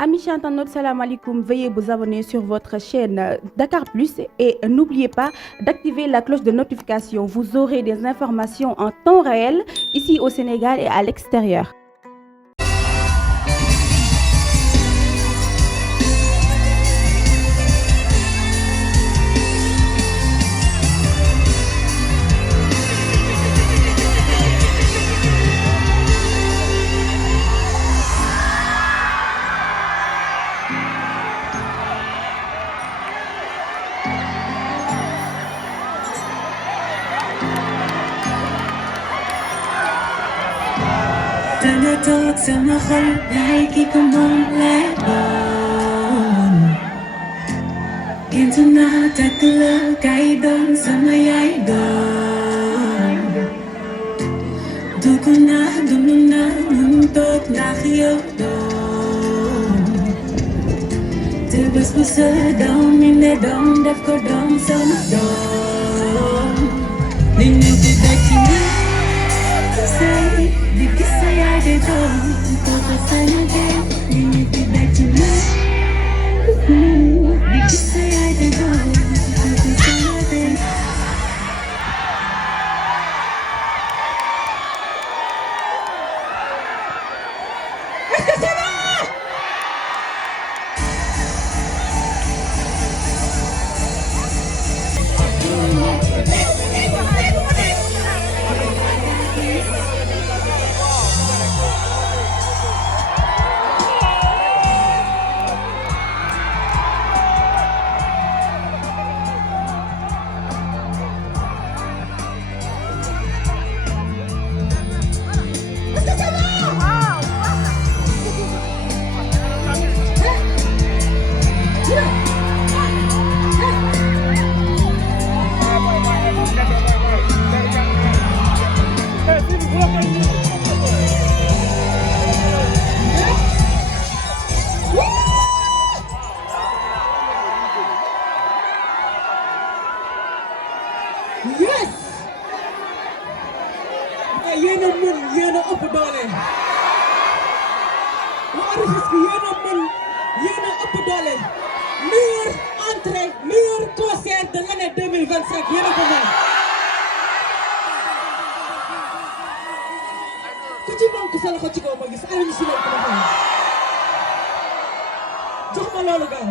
Amis internautes, salam alaikum. Veuillez vous abonner sur votre chaîne Dakar Plus et n'oubliez pas d'activer la cloche de notification. Vous aurez des informations en temps réel ici au Sénégal et à l'extérieur. Danga toog sama xol yaay ki ko moom lay doon géntu naa takk la kay doon sama yaay doon dugg naa dund naa mun toog ndax yow doon te bés bu sa doom mi ne doom def ko doom sama doom li ñu di daj ci say di gis sa yaay di doom kooku sañu dem li ñu di daj ci di gis sa yaay di doom kooku sañu dem Yes! Yéen a mën yéen a ëpp doole waa Rufisque yéen a mën yéen a ëpp doole meilleure entrée meilleur concert de l'année 2025 yéen a ko mën ku ci moom ku sa loxo ci kaw ma gis alal si loolu ko ma xam jox ma loolu gaaw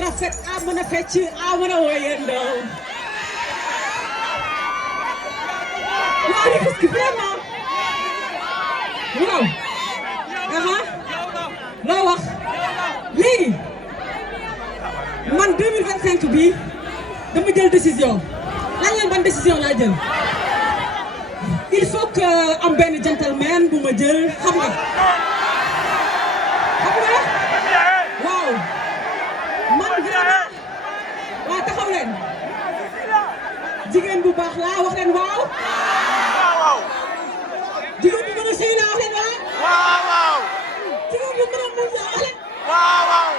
rafet a mën a fecc a mën a woyandoo waa Rufisque vraiment waaw aha loo wax léegi man 2025 bi dama jël décision lan leen ban décision laa jël il faut que am benn gentleman bu ma jël xam nga waaw man vraiment waa taxaw leen jigéen bu baax laa wax leen waaw jigéen bu mën a sëy laa wax leen waaw jigéen bu mën a muñ laa wax leen waaw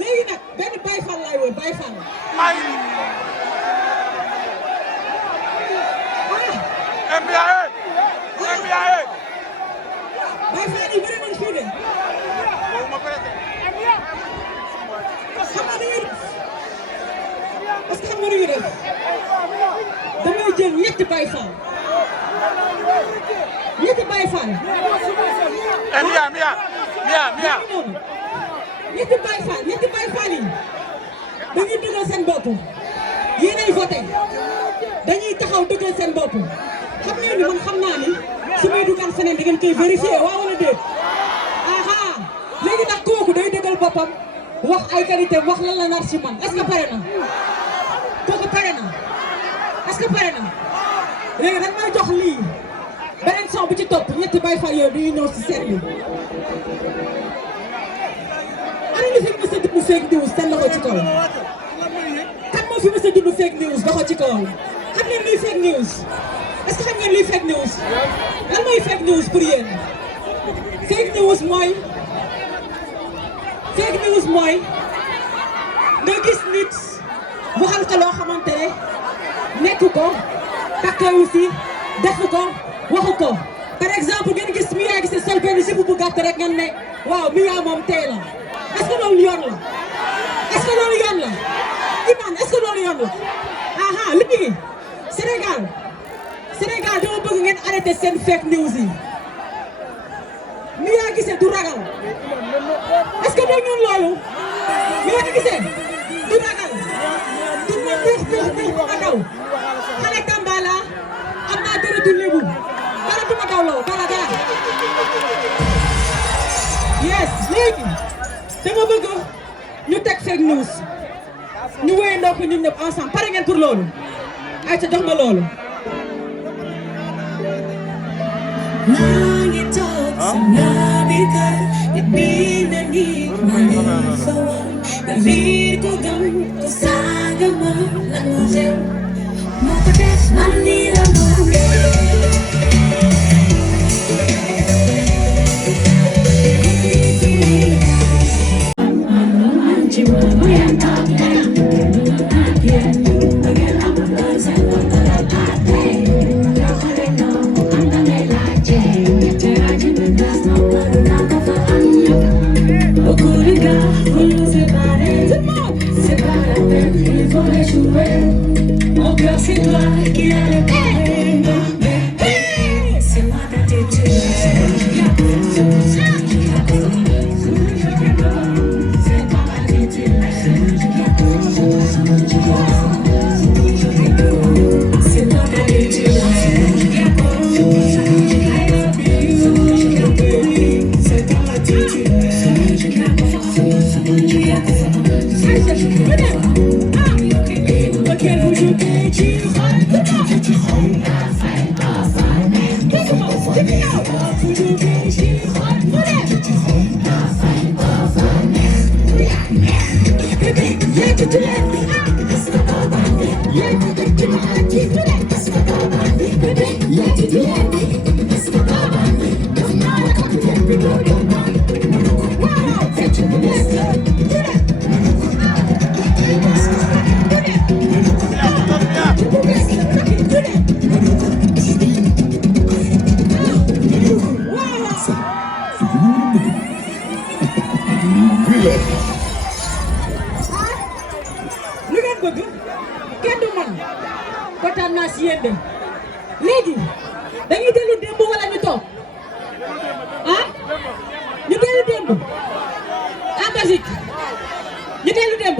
léegi nag benn Baye Fall laay woon Baye Fall Baye Fall yi bëri nañ fii de xam nga dañuy def parce que xam nga dañuy def damay jël ñetti Baye Fall ñetti Baye Fall Mia ñetti Baye Fall yi dañuy dëggal seen bopp yéenay voté dañuy taxaw dëggal seen bopp xam ngeen ni man xam naa ni su may dugal feneen da ngeen koy vérifier waaw wala déet aha léegi nag kooku day dëggal boppam wax ay qualité wax lan la nar ci man est-ce que pare na kooku pare na est-ce que pare na léegi dañ may jox lii beneen son bu ci topp ñetti Baye Fall yooyu dañuy ñëw ci scène bi fake news seen loxo ci kaw kan moo fi mës a dund fake news loxo ci kaw xam ngeen luy fake news est-ce que xam ngeen luy fake news lan mooy fake news pour yéen fake news mooy nga gis nit waxal ko loo xamante ne nekk ko takkewu si defu ko waxu ko par exemple ngeen gis Mia Guissé sol benn jupe bu gàtt rek ngeen ne waaw Mia moom tey la est-ce que loolu yoon la est-ce que loolu yoon la Iman est-ce que loolu yoon la aha léegi Sénégal dama bëgg ngeen arrêté seen fake news yi Mia Guissé du ragal est-ce que dégg ngeen loolu Mia Guissé du ragal du ma buux a daw xale Tamba la am naa deretu Lebu dara du ma dawloo dara yes léegi dama bëgg ñu teg fake news ñu wéyandoo ko ñun ñëpp ensemble pare ngeen pour loolu ay ca jox ma loolu Nangi toog sa nabi kër di bind nit ma leen fa woon nga liir ko gëm ko saaga ma lan moo xew moo ko def man nii la moom c'est toi qui as le problème. C'est moi ta tête. kontaan naa si yéen de léegi dañuy dellu démb wala ñu toog ah ñu dellu démb en Belgique ñu dellu démb.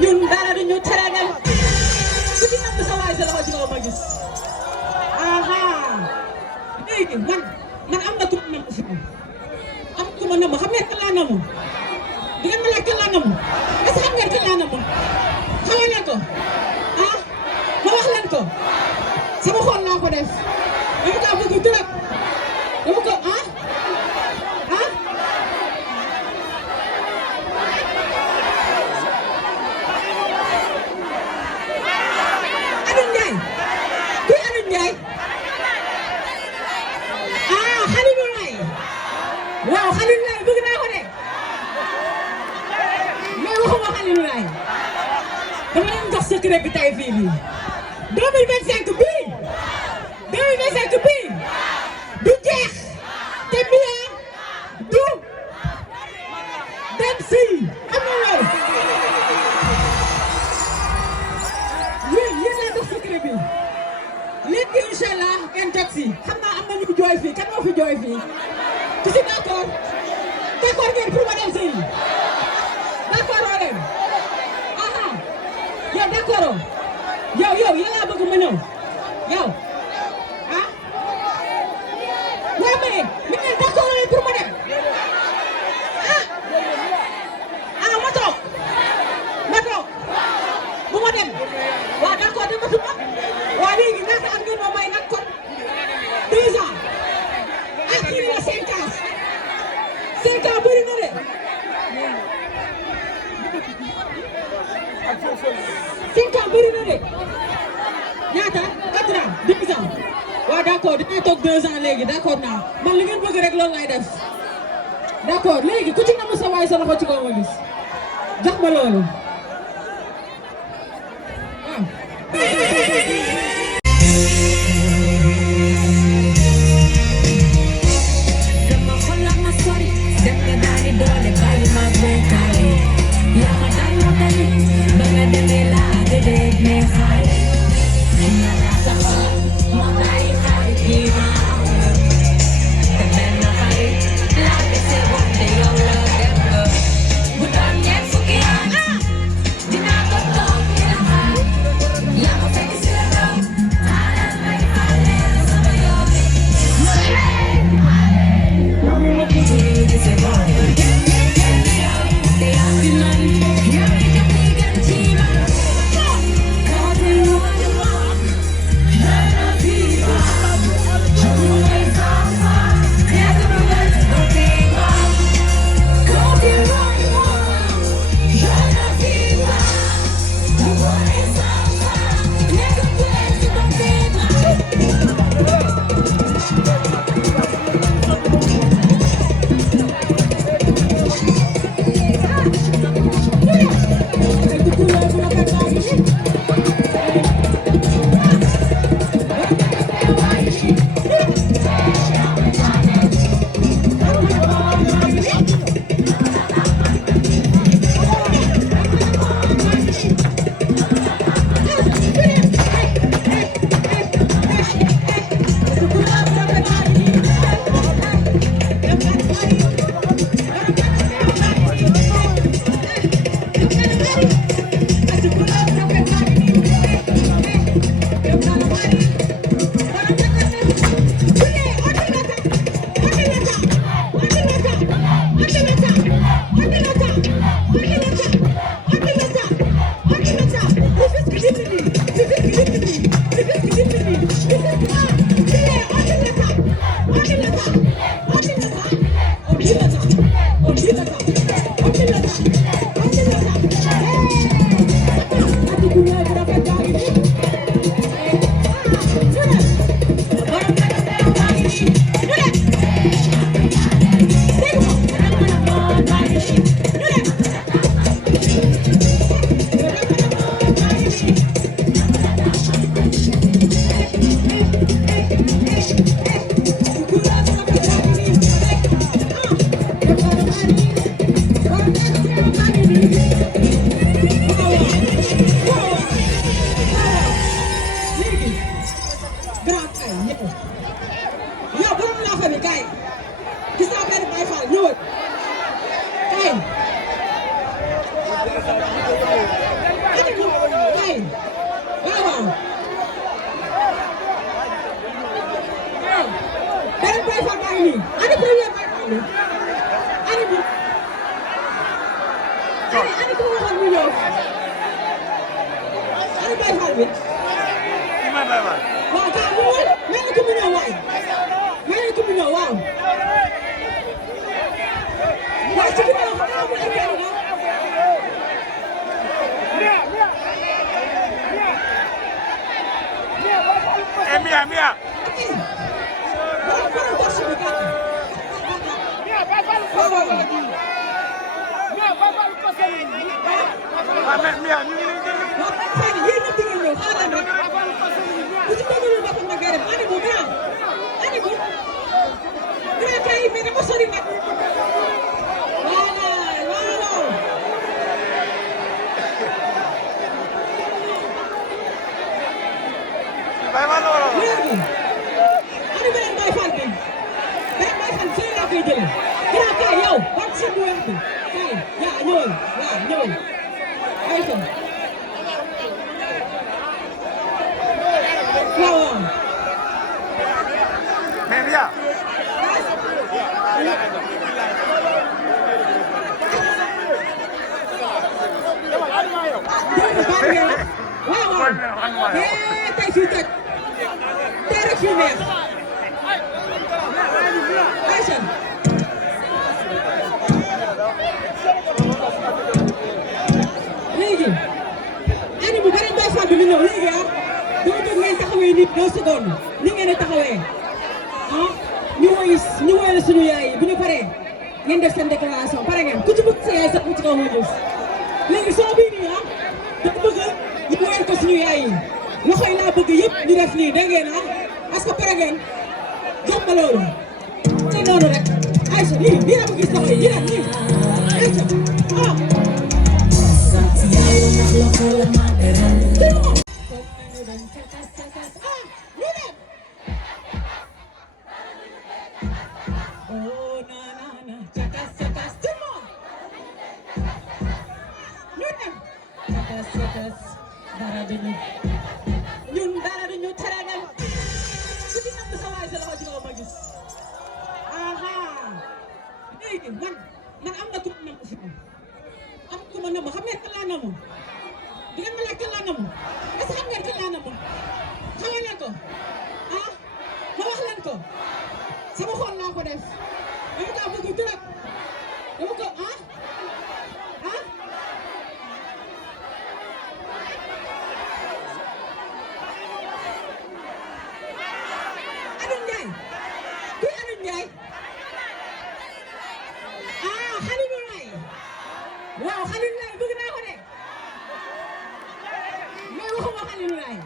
ñun dara duñu teragal ku ci nam sa waay sa loxo ci kaw ma gis aha léegi man am na ku ma nam fi am ku ma nam xam ngeen kan laa nam di ngeen ma laaj kan laa nam est-ce que xam ngeen kan laa nam xamoo leen ko ah ma wax leen ko sama xol laa ko def dama kaa bëgg trop dama ko ah waaw Xalil Laay secret bi tey fii nii 2025 bii 2025 bii du jeex te Mia du dem si am na loolu yéen laa dox secret bi léegi inch'Allah ngeen jot si xam naa am na ñu jooy fii kan moo fi jooy fii tu si d'accord ngeen pour ma dem si d'accord oo dem aha yow d'accord yow yéen laa bëgg ma ñëw yow ah waaw mais ngeen d'accord pour ma dem ma toog bu ma dem waaw d'accord dematuma waaw léegi ñaata am ngeen ma may nag kon 2 ans ak kii la 5 ans 5 ans bëri na de 5 ans bëri na de ñaata 4 ans 10 ans waaw d'accord dinaa toog 2 ans léegi d'accord naa man li ngeen bëgg rek loolu lay def d'accord léegi ku ci namu sa waay sa loxo ci kaw ma gis jox ma loolu waaw. Dama xoolal ma sori dem nga daani doole bàyyi ma béykat yaa ma daan ma tali ba nga demee laa gëdëg ne xaay sa xol ma bàyyi xaay kii ma te benn xarit laa gisee wante yow la dem nga bu doon ñeent fukki at dinaa ko toog di la xaar yaa ma fekk si la daw xaaral may xaale sama yoon Mia. Mia, mais dafa sori nag voilà waaw léegi ani beneen Baye Fall bi beneen Baye Fall fii laa koy jëlee grand kaay yow wax si bu weex bi kaay yaa ñëwal waaw ñëwal ay fa waaw mais Mia waaw tey fii toj tey rek fii neex Aïcha léegi ani bu beneen Baye Fall bi mu ñëw léegi dama bëgg ngeen taxawee nit 2 secondes ni ngeen di taxawee ñu woy la suñu yaay yi bu ñu paree ngeen def seen déclaration pare ngeen ku ci bëgg sa yaay sax mu ci kaw moo gis léegi soo bii nii dama bëgg ñu woyal ko suñu yaay yi loxo yi laa bëgg yëpp ñu def nii dégg ngeen est-ce que pare ngeen jox ma loolu te noonu rek Aïcha lii la ma gis loxo yi def nii Aïcha ñun dara duñu tere dem ku ci namm sa waay sa loxo ci kaw ma gis léegi man am na ku ma namm fi am ku ma namm xam ngeen kan laa namm di ngeen ma laaj kan laa namm est-ce que xam ngeen kan laa namm xamal leen ko ma wax leen ko sama xol laa ko def dama kaa bëgg trop dama ko waaw Xalilu Laay bëgg naa ko de mais waxuma Xalilu Laay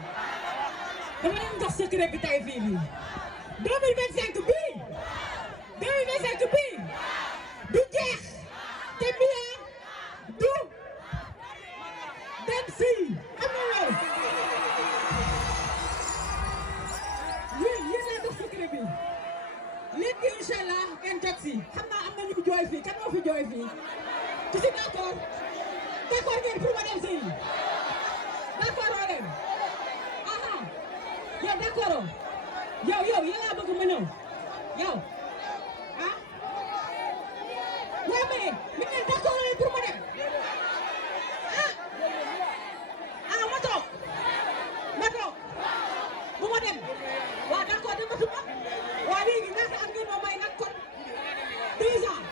dama leen jox secret bi tey fii nii 2025 bii du jeex te Mia du dem si am na loolu yéen laa jox secret bi léegi incha allah ngeen jot si xam naa am na ñu jooy fii kan moo fi jooy fii tu si d'accord ngeen pour ma dem sëy d'accord oo leen yow d'accord yow yéen laa bëgg ma ñëw yow waaw mais ngeen d'accord leen pour ma dem ma toog bu ma dem waaw d'accord dama tuma waaw léegi ñaata at ngeen ma may nag kon 2 ans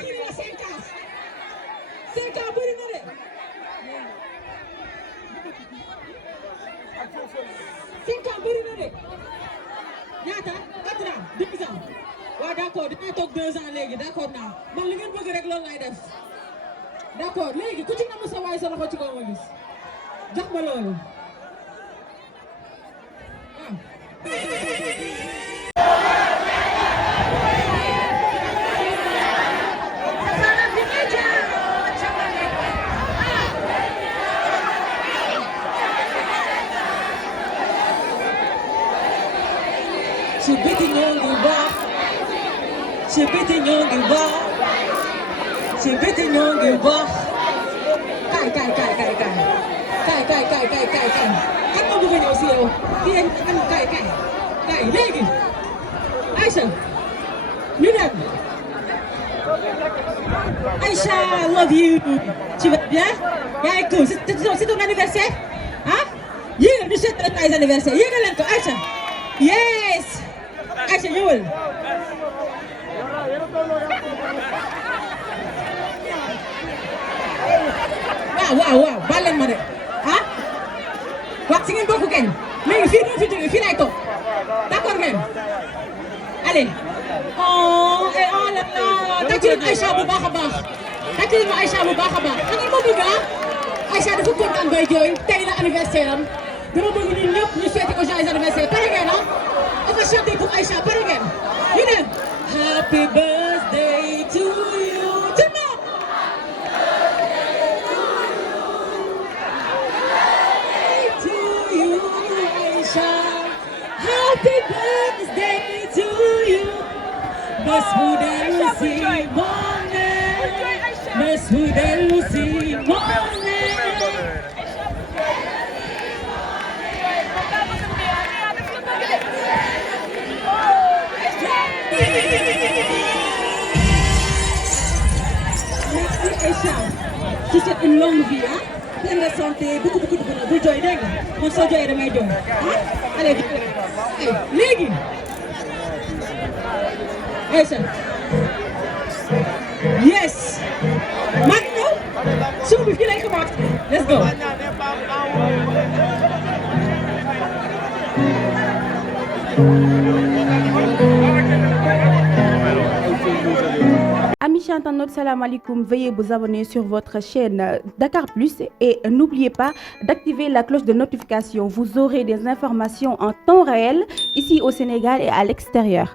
kii la 5 ans 5 ans bëri na de 5 ans bëri na de ñaata 4 ans 10 ans waaw d'accord dinaa toog 2 ans léegi d'accord naa man li ngeen bëgg rek loolu lay def d'accord léegi ku ci namm sa waay sa loxo ci kaw ma gis jox ma loolu ci biti ñoo ngi wax ci biti ñoo ngi wax ci biti ñoo ngi wax kaay kan ma bëgg a ñëw si yow kii kan kaay léegi Aïcha ñu dem Aïcha love you tu vas bien yaa ngi cool c'est ton anniversaire yéegal ñu souhaité leen ay anniversaire yéegal leen ko Aïcha yes Aïcha ñëwal waaw baal leen ma de wax si ngeen bokk kenn léegi fii doo fi jógee fii lay toog d'accord ngeen allez oh là là tàcculeen Aïcha bu baax a baax tàcculeen ma Aïcha bu baax a baax xam ngeen ma bëgg Aïcha dafa kontaan bay jooy tey la anniversaire am dama bëgg ñun ñëpp ñu souhaité ko joyeux anniversaire pare ngeen on va chanter pour Aïcha pare ngeen ñu dem Happy birthday to you. To you, Aisha. Happy birthday to you. Bés bu dellu si moone. Bés bu dellu si moone. Aïcha, tu souhaites une longue vie, hein? Pleine de santé, beaucoup de bonheur. Bul jooy dégg nga man soo jooyee damay jooy ah allez léegi Aïcha yes maa ngi ñëw suuf bi fii lay commencé let's go. Amis internautes, salam alaikum. Veuillez vous abonner sur votre chaîne Dakar Plus et n'oubliez pas d'activer la cloche de notification. Vous aurez des informations en temps réel ici au Sénégal et à l'extérieur.